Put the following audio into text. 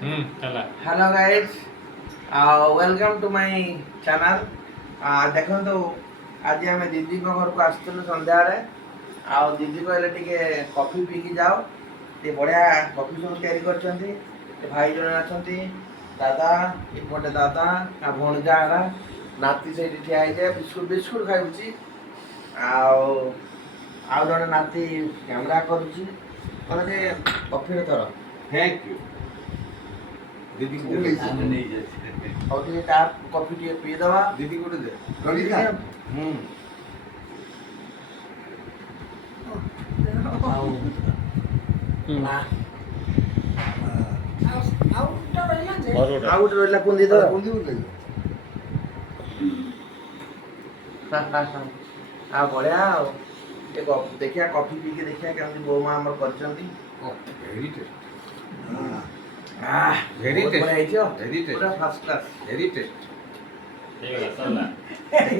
Hello guys, welcome to my channel. देखो आज आम दीदी घर को आसलु सन्ध्या दीदी कहले टिके कॉफी पी की जाओ। ये बढ़िया कॉफी सब तैयारी करछंती। भाई जन आछंती, दादा एपटे दादा आ भणजा आरा नाती से ठिया है बिस्कुट बिस्कुट खाऊची आउ जड़े नाती कैमरा करुची कहले कॉफी रे थर थैंक यू दीदी को दे आने नहीं जाते और टिके चा कॉफी टिके पी दवा। दीदी को दे ललिता ଆଉ ଗୋଟେ ରହିଲା କୁନ୍ଦି ତ କୁନ୍ଦି ବୋଲେ ଆଉ ବଢିଆ ଆଉ ଦେଖିଆ କଫି ପିଇକି ଦେଖିଆ କେମିତି ବୋଉମା ଆମର କରିଛନ୍ତି। वेरी टेस्ट very बहुत bଢିଆ ହେଇଛି very ପୁରା taste first class. very taste ठीक है चल